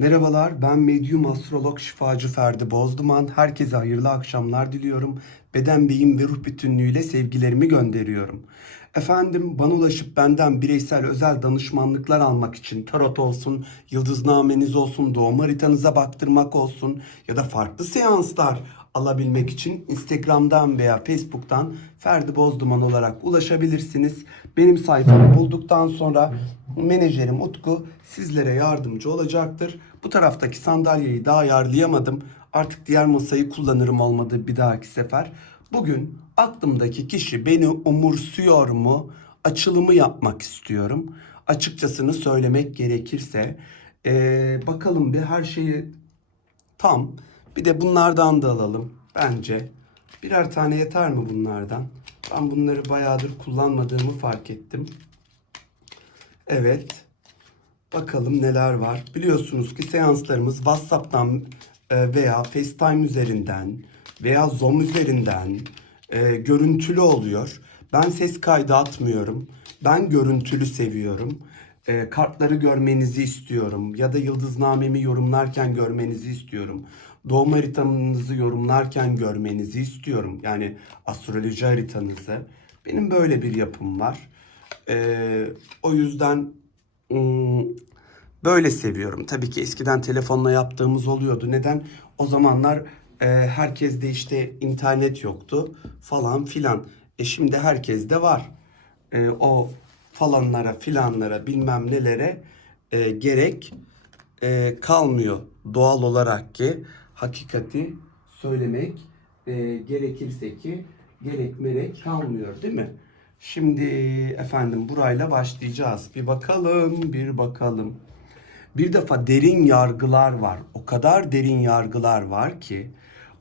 Merhabalar, ben medyum astrolog şifacı Ferdi Bozduman. Herkese hayırlı akşamlar diliyorum. Beden, beyin ve ruh bütünlüğüyle sevgilerimi gönderiyorum. Efendim bana ulaşıp benden bireysel özel danışmanlıklar almak için tarot olsun, yıldıznameniz olsun, doğum haritanıza baktırmak olsun ya da farklı seanslar alabilmek için Instagram'dan veya Facebook'tan Ferdi Bozduman olarak ulaşabilirsiniz. Benim sayfamı bulduktan sonra menajerim Utku sizlere yardımcı olacaktır. Bu taraftaki sandalyeyi daha ayarlayamadım. Artık diğer masayı kullanırım olmadı bir dahaki sefer. Bugün aklımdaki kişi beni umursuyor mu? Açılımı yapmak istiyorum. Açıkçasını söylemek gerekirse ee, bakalım bir her şeyi tam. Bir de bunlardan da alalım bence. Birer tane yeter mi bunlardan? Ben bunları bayağıdır kullanmadığımı fark ettim. Evet. Bakalım neler var. Biliyorsunuz ki seanslarımız WhatsApp'tan e, veya FaceTime üzerinden veya Zoom üzerinden e, görüntülü oluyor. Ben ses kaydı atmıyorum. Ben görüntülü seviyorum. E, kartları görmenizi istiyorum ya da yıldıznamemi yorumlarken görmenizi istiyorum. Doğum haritanızı yorumlarken görmenizi istiyorum. Yani astroloji haritanızı. Benim böyle bir yapım var. E, o yüzden Hmm, böyle seviyorum. Tabii ki eskiden telefonla yaptığımız oluyordu. Neden? O zamanlar e, herkeste işte internet yoktu falan filan. E şimdi herkeste var. E, o falanlara filanlara bilmem nelere e, gerek e, kalmıyor. Doğal olarak ki hakikati söylemek e, gerekirse ki gerek merek kalmıyor değil mi? Şimdi efendim burayla başlayacağız. Bir bakalım, bir bakalım. Bir defa derin yargılar var. O kadar derin yargılar var ki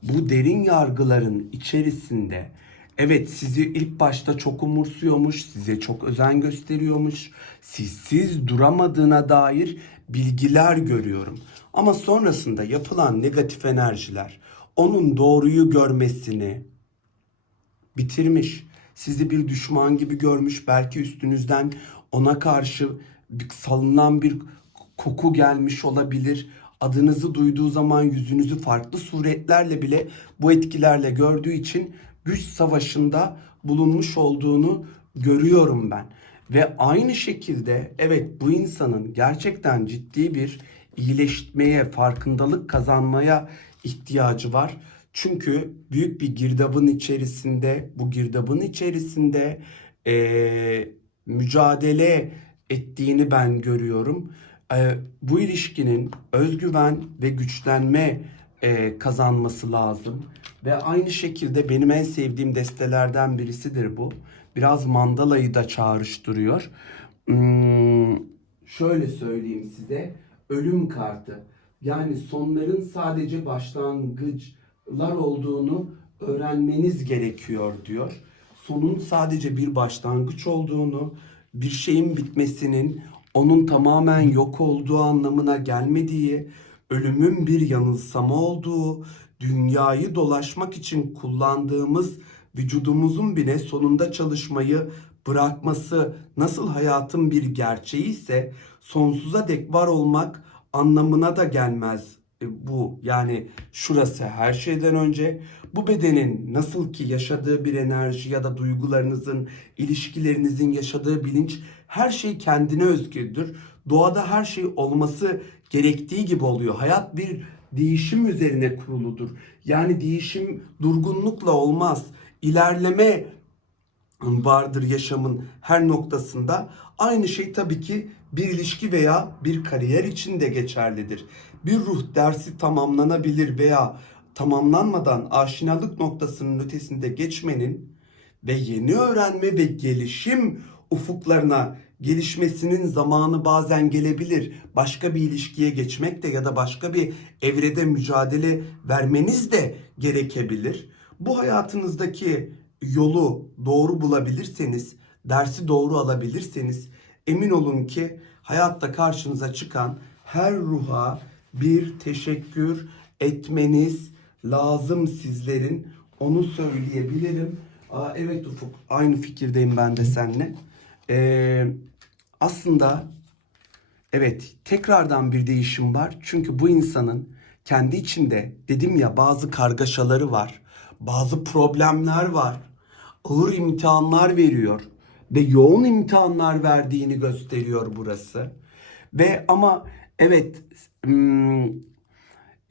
bu derin yargıların içerisinde evet sizi ilk başta çok umursuyormuş, size çok özen gösteriyormuş, sizsiz duramadığına dair bilgiler görüyorum. Ama sonrasında yapılan negatif enerjiler onun doğruyu görmesini bitirmiş. Sizi bir düşman gibi görmüş. Belki üstünüzden ona karşı salınan bir koku gelmiş olabilir. Adınızı duyduğu zaman yüzünüzü farklı suretlerle bile bu etkilerle gördüğü için güç savaşında bulunmuş olduğunu görüyorum ben. Ve aynı şekilde evet bu insanın gerçekten ciddi bir iyileşmeye, farkındalık kazanmaya ihtiyacı var. Çünkü büyük bir girdabın içerisinde, bu girdabın içerisinde eee, mücadele ettiğini ben görüyorum. Eee, bu ilişkinin özgüven ve güçlenme eee, kazanması lazım. Ve aynı şekilde benim en sevdiğim destelerden birisidir bu. Biraz mandalayı da çağrıştırıyor. Hmm, şöyle söyleyeyim size. Ölüm kartı. Yani sonların sadece başlangıçlar olduğunu öğrenmeniz gerekiyor diyor. Sonun sadece bir başlangıç olduğunu, bir şeyin bitmesinin onun tamamen yok olduğu anlamına gelmediği, ölümün bir yanılsama olduğu, dünyayı dolaşmak için kullandığımız vücudumuzun bile sonunda çalışmayı bırakması nasıl hayatın bir gerçeği ise sonsuza dek var olmak anlamına da gelmez e, bu. Yani şurası her şeyden önce bu bedenin nasıl ki yaşadığı bir enerji ya da duygularınızın, ilişkilerinizin yaşadığı bilinç her şey kendine özgüdür. Doğada her şey olması gerektiği gibi oluyor. Hayat bir değişim üzerine kuruludur. Yani değişim durgunlukla olmaz. İlerleme vardır yaşamın her noktasında. Aynı şey tabii ki bir ilişki veya bir kariyer için de geçerlidir. Bir ruh dersi tamamlanabilir veya tamamlanmadan aşinalık noktasının ötesinde geçmenin ve yeni öğrenme ve gelişim ufuklarına gelişmesinin zamanı bazen gelebilir. Başka bir ilişkiye geçmek de ya da başka bir evrede mücadele vermeniz de gerekebilir. Bu hayatınızdaki yolu doğru bulabilirseniz, dersi doğru alabilirseniz emin olun ki hayatta karşınıza çıkan her ruha bir teşekkür etmeniz lazım sizlerin. Onu söyleyebilirim. Aa, evet Ufuk aynı fikirdeyim ben de seninle. Ee, aslında Evet, tekrardan bir değişim var. Çünkü bu insanın kendi içinde dedim ya bazı kargaşaları var. Bazı problemler var. Ağır imtihanlar veriyor ve yoğun imtihanlar verdiğini gösteriyor burası. Ve ama evet hmm,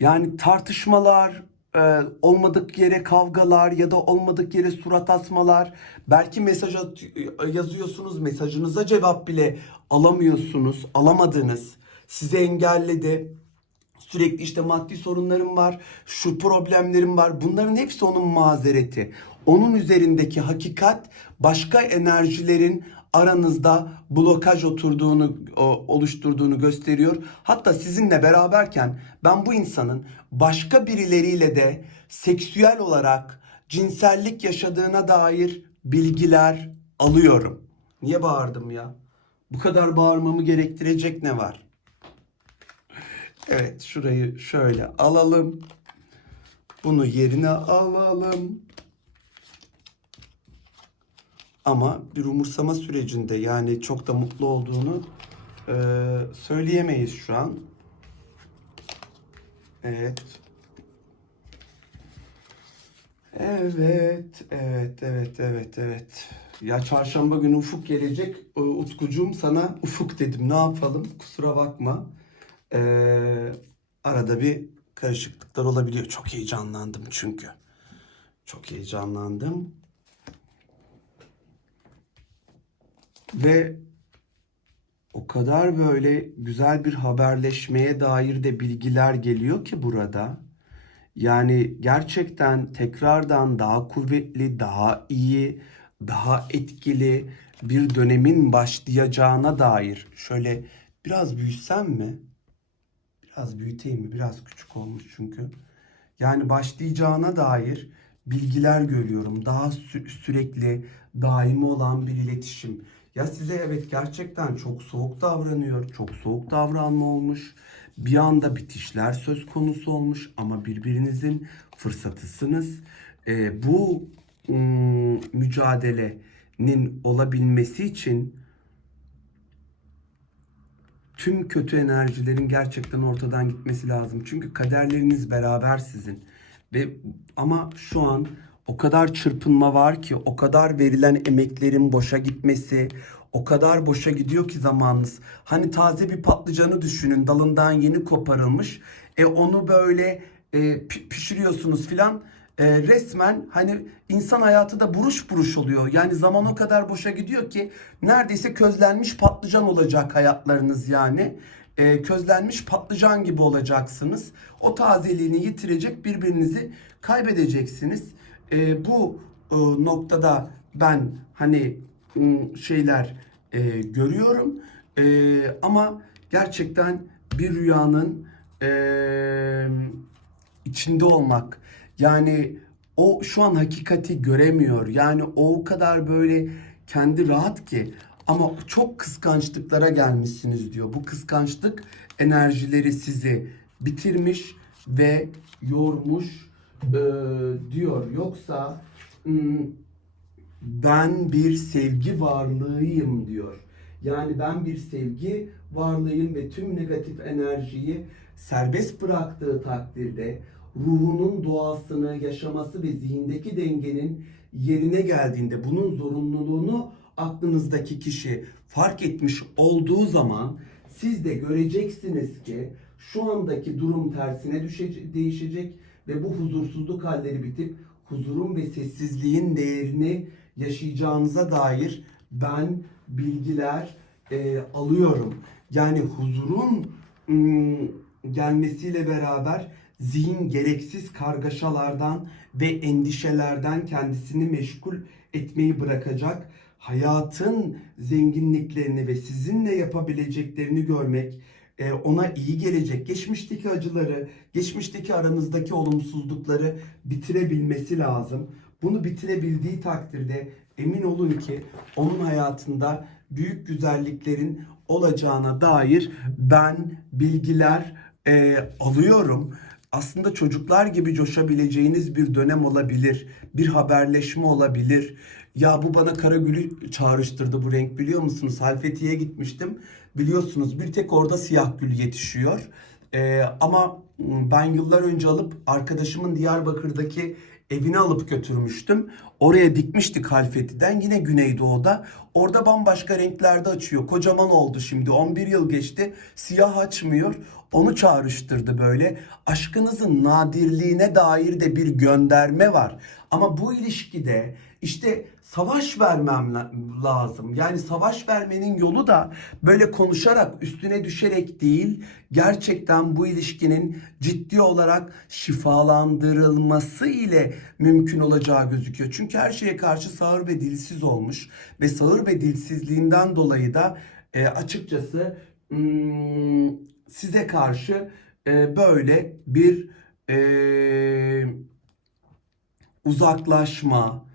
yani tartışmalar, e, olmadık yere kavgalar ya da olmadık yere surat asmalar. Belki mesaj yazıyorsunuz, mesajınıza cevap bile alamıyorsunuz, alamadınız. Sizi engelledi. Sürekli işte maddi sorunlarım var, şu problemlerim var. Bunların hepsi onun mazereti. Onun üzerindeki hakikat başka enerjilerin aranızda blokaj oturduğunu, oluşturduğunu gösteriyor. Hatta sizinle beraberken ben bu insanın başka birileriyle de seksüel olarak cinsellik yaşadığına dair bilgiler alıyorum. Niye bağırdım ya? Bu kadar bağırmamı gerektirecek ne var? Evet şurayı şöyle alalım. Bunu yerine alalım. Ama bir umursama sürecinde yani çok da mutlu olduğunu eee, söyleyemeyiz şu an. Evet. Evet, evet, evet, evet, evet. Ya çarşamba günü Ufuk gelecek. Ee, Utkucuğum sana Ufuk dedim. Ne yapalım? Kusura bakma. Ee, arada bir karışıklıklar olabiliyor. Çok heyecanlandım çünkü. Çok heyecanlandım. Ve o kadar böyle güzel bir haberleşmeye dair de bilgiler geliyor ki burada. Yani gerçekten tekrardan daha kuvvetli, daha iyi, daha etkili bir dönemin başlayacağına dair şöyle biraz büyüsem mi? Biraz büyüteyim mi? Biraz küçük olmuş çünkü. Yani başlayacağına dair bilgiler görüyorum. Daha sü- sürekli, daimi olan bir iletişim. Ya size evet gerçekten çok soğuk davranıyor, çok soğuk davranma olmuş. Bir anda bitişler söz konusu olmuş ama birbirinizin fırsatısınız. Ee, bu ım, mücadelenin olabilmesi için tüm kötü enerjilerin gerçekten ortadan gitmesi lazım. Çünkü kaderleriniz beraber sizin. Ve ama şu an o kadar çırpınma var ki, o kadar verilen emeklerin boşa gitmesi, o kadar boşa gidiyor ki zamanınız. Hani taze bir patlıcanı düşünün, dalından yeni koparılmış. E onu böyle e, pi- pişiriyorsunuz filan. E, resmen hani insan hayatı da buruş buruş oluyor. Yani zaman o kadar boşa gidiyor ki neredeyse közlenmiş patlıcan olacak hayatlarınız yani. E, közlenmiş patlıcan gibi olacaksınız. O tazeliğini yitirecek birbirinizi kaybedeceksiniz. E, bu e, noktada ben hani şeyler e, görüyorum. E, ama gerçekten bir rüyanın e, içinde olmak yani o şu an hakikati göremiyor. Yani o kadar böyle kendi rahat ki ama çok kıskançlıklara gelmişsiniz diyor. Bu kıskançlık enerjileri sizi bitirmiş ve yormuş e, diyor. Yoksa hmm, ben bir sevgi varlığıyım diyor. Yani ben bir sevgi varlığıyım ve tüm negatif enerjiyi serbest bıraktığı takdirde ruhunun doğasını yaşaması ve zihindeki dengenin yerine geldiğinde bunun zorunluluğunu aklınızdaki kişi fark etmiş olduğu zaman siz de göreceksiniz ki şu andaki durum tersine düşecek, değişecek ve bu huzursuzluk halleri bitip huzurun ve sessizliğin değerini yaşayacağınıza dair ben bilgiler e, alıyorum. Yani huzurun ım, gelmesiyle beraber zihin gereksiz kargaşalardan ve endişelerden kendisini meşgul etmeyi bırakacak. Hayatın zenginliklerini ve sizinle yapabileceklerini görmek e, ona iyi gelecek. Geçmişteki acıları, geçmişteki aranızdaki olumsuzlukları bitirebilmesi lazım. Bunu bitirebildiği takdirde emin olun ki onun hayatında büyük güzelliklerin olacağına dair ben bilgiler e, alıyorum. Aslında çocuklar gibi coşabileceğiniz bir dönem olabilir. Bir haberleşme olabilir. Ya bu bana Karagül'ü çağrıştırdı bu renk biliyor musunuz? Halfeti'ye gitmiştim. Biliyorsunuz bir tek orada siyah gül yetişiyor. Ee, ama ben yıllar önce alıp arkadaşımın Diyarbakır'daki evine alıp götürmüştüm. Oraya dikmiştik Halfeti'den yine Güneydoğu'da. Orada bambaşka renklerde açıyor. Kocaman oldu şimdi 11 yıl geçti. Siyah açmıyor. Onu çağrıştırdı böyle. Aşkınızın nadirliğine dair de bir gönderme var. Ama bu ilişkide işte savaş vermem la- lazım. Yani savaş vermenin yolu da böyle konuşarak, üstüne düşerek değil, gerçekten bu ilişkinin ciddi olarak şifalandırılması ile mümkün olacağı gözüküyor. Çünkü her şeye karşı sağır ve dilsiz olmuş ve sağır ve dilsizliğinden dolayı da e, açıkçası hmm, size karşı e, böyle bir e, uzaklaşma,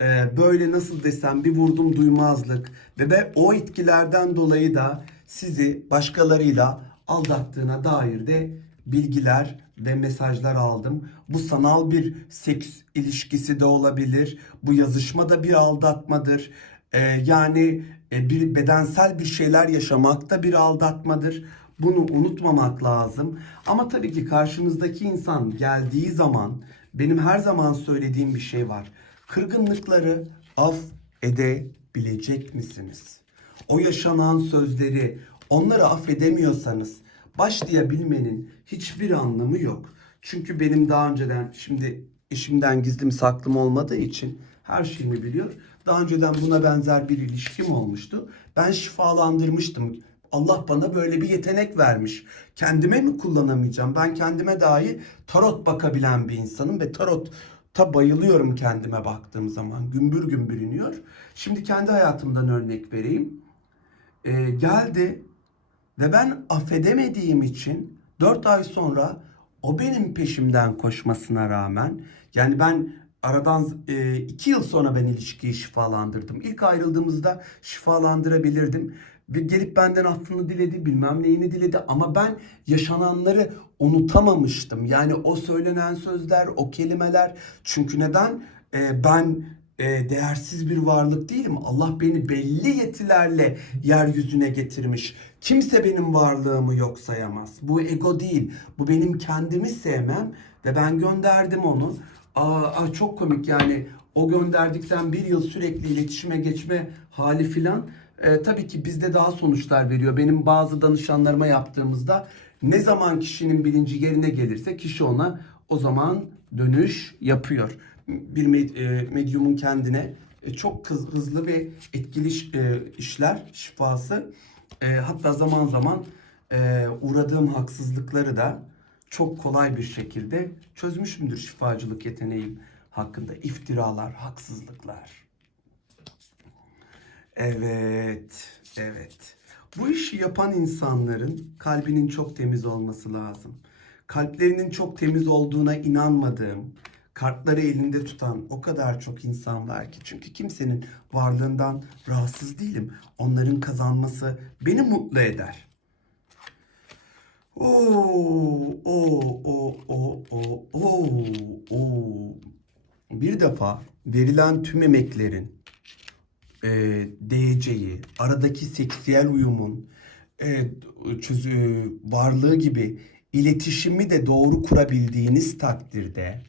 e, böyle nasıl desem bir vurdum duymazlık ve ben o etkilerden dolayı da sizi başkalarıyla aldattığına dair de bilgiler ve mesajlar aldım. Bu sanal bir seks ilişkisi de olabilir. Bu yazışma da bir aldatmadır. E, yani e, bir bedensel bir şeyler yaşamak da bir aldatmadır. Bunu unutmamak lazım. Ama tabii ki karşınızdaki insan geldiği zaman benim her zaman söylediğim bir şey var. Kırgınlıkları af edebilecek misiniz? O yaşanan sözleri onları affedemiyorsanız başlayabilmenin hiçbir anlamı yok. Çünkü benim daha önceden şimdi eşimden gizlim saklım olmadığı için her şeyimi biliyor. Daha önceden buna benzer bir ilişkim olmuştu. Ben şifalandırmıştım. Allah bana böyle bir yetenek vermiş. Kendime mi kullanamayacağım? Ben kendime dahi tarot bakabilen bir insanım ve tarot ta bayılıyorum kendime baktığım zaman. Gümbür gümbür iniyor. Şimdi kendi hayatımdan örnek vereyim. Ee, geldi ve ben affedemediğim için 4 ay sonra o benim peşimden koşmasına rağmen yani ben aradan 2 yıl sonra ben ilişkiyi şifalandırdım. İlk ayrıldığımızda şifalandırabilirdim. Bir gelip benden affını diledi, bilmem neyini diledi ama ben yaşananları unutamamıştım. Yani o söylenen sözler, o kelimeler. Çünkü neden? Ee, ben e, değersiz bir varlık değilim. Allah beni belli yetilerle yeryüzüne getirmiş. Kimse benim varlığımı yok sayamaz. Bu ego değil. Bu benim kendimi sevmem ve ben gönderdim onu. Aa, aa, çok komik yani o gönderdikten bir yıl sürekli iletişime geçme hali filan e, tabii ki bizde daha sonuçlar veriyor. Benim bazı danışanlarıma yaptığımızda ne zaman kişinin bilinci yerine gelirse kişi ona o zaman dönüş yapıyor. Bir e, medyumun kendine e, çok hız- hızlı ve etkili e, işler şifası. Hatta zaman zaman uğradığım haksızlıkları da çok kolay bir şekilde çözmüşümdür şifacılık yeteneğim hakkında. iftiralar, haksızlıklar. Evet, evet. Bu işi yapan insanların kalbinin çok temiz olması lazım. Kalplerinin çok temiz olduğuna inanmadığım, kartları elinde tutan o kadar çok insan var ki. Çünkü kimsenin varlığından rahatsız değilim. Onların kazanması beni mutlu eder. Oo, oo, oo, oo, oo, oo, oo. Bir defa verilen tüm emeklerin e, DC'yi, aradaki seksüel uyumun e, çözü, varlığı gibi iletişimi de doğru kurabildiğiniz takdirde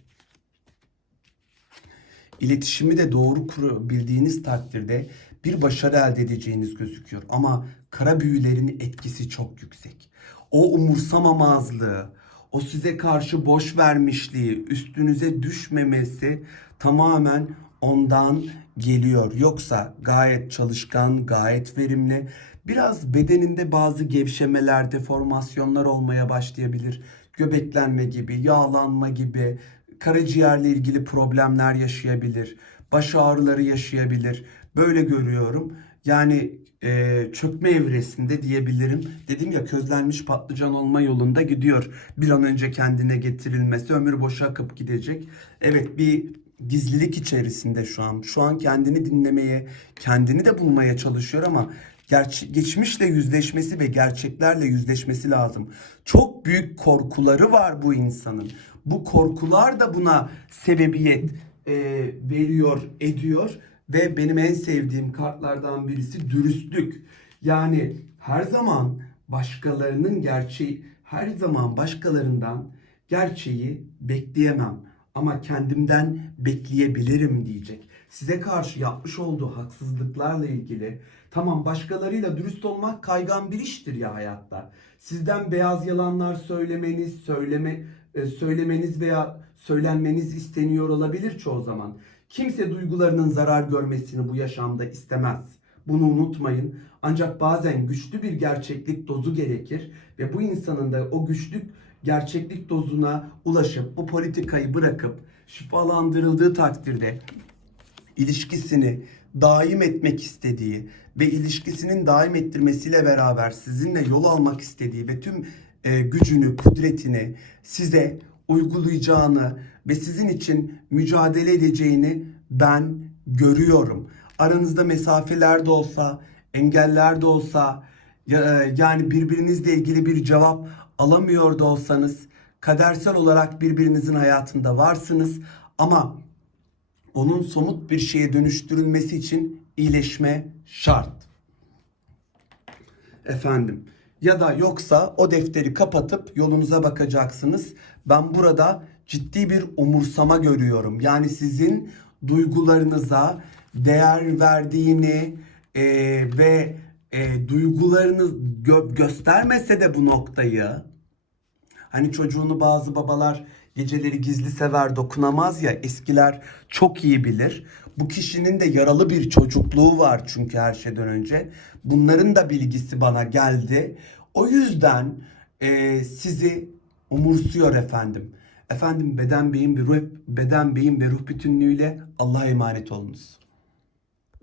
iletişimi de doğru kurabildiğiniz takdirde bir başarı elde edeceğiniz gözüküyor. Ama kara büyülerin etkisi çok yüksek. O umursamamazlığı, o size karşı boş vermişliği, üstünüze düşmemesi tamamen ondan geliyor. Yoksa gayet çalışkan, gayet verimli. Biraz bedeninde bazı gevşemeler, deformasyonlar olmaya başlayabilir. Göbeklenme gibi, yağlanma gibi, karaciğerle ilgili problemler yaşayabilir. Baş ağrıları yaşayabilir. Böyle görüyorum. Yani e, çökme evresinde diyebilirim. Dedim ya közlenmiş patlıcan olma yolunda gidiyor. Bir an önce kendine getirilmesi ömür boşa akıp gidecek. Evet bir gizlilik içerisinde şu an. Şu an kendini dinlemeye, kendini de bulmaya çalışıyor ama gerçi, geçmişle yüzleşmesi ve gerçeklerle yüzleşmesi lazım. Çok büyük korkuları var bu insanın. Bu korkular da buna sebebiyet e, veriyor, ediyor. ve benim en sevdiğim kartlardan birisi dürüstlük. Yani her zaman başkalarının gerçeği, her zaman başkalarından gerçeği bekleyemem ama kendimden bekleyebilirim diyecek. Size karşı yapmış olduğu haksızlıklarla ilgili tamam başkalarıyla dürüst olmak kaygan bir iştir ya hayatta. Sizden beyaz yalanlar söylemeniz, söyleme e, söylemeniz veya söylenmeniz isteniyor olabilir çoğu zaman. Kimse duygularının zarar görmesini bu yaşamda istemez. Bunu unutmayın. Ancak bazen güçlü bir gerçeklik dozu gerekir ve bu insanın da o güçlük gerçeklik dozuna ulaşıp bu politikayı bırakıp şifalandırıldığı takdirde ilişkisini daim etmek istediği ve ilişkisinin daim ettirmesiyle beraber sizinle yol almak istediği ve tüm e, gücünü, kudretini size uygulayacağını ve sizin için mücadele edeceğini ben görüyorum. Aranızda mesafeler de olsa, engeller de olsa, e, yani birbirinizle ilgili bir cevap alamıyor da olsanız kadersel olarak birbirinizin hayatında varsınız ama onun somut bir şeye dönüştürülmesi için iyileşme şart. Efendim ya da yoksa o defteri kapatıp yolunuza bakacaksınız. Ben burada ciddi bir umursama görüyorum. Yani sizin duygularınıza değer verdiğini e, ve e, duygularınız gö- göstermese de bu noktayı Hani çocuğunu bazı babalar geceleri gizli sever dokunamaz ya eskiler çok iyi bilir. Bu kişinin de yaralı bir çocukluğu var çünkü her şeyden önce. Bunların da bilgisi bana geldi. O yüzden e, sizi umursuyor efendim. Efendim beden beyin bir ruh beden beyin ve ruh bütünlüğüyle Allah'a emanet olunuz.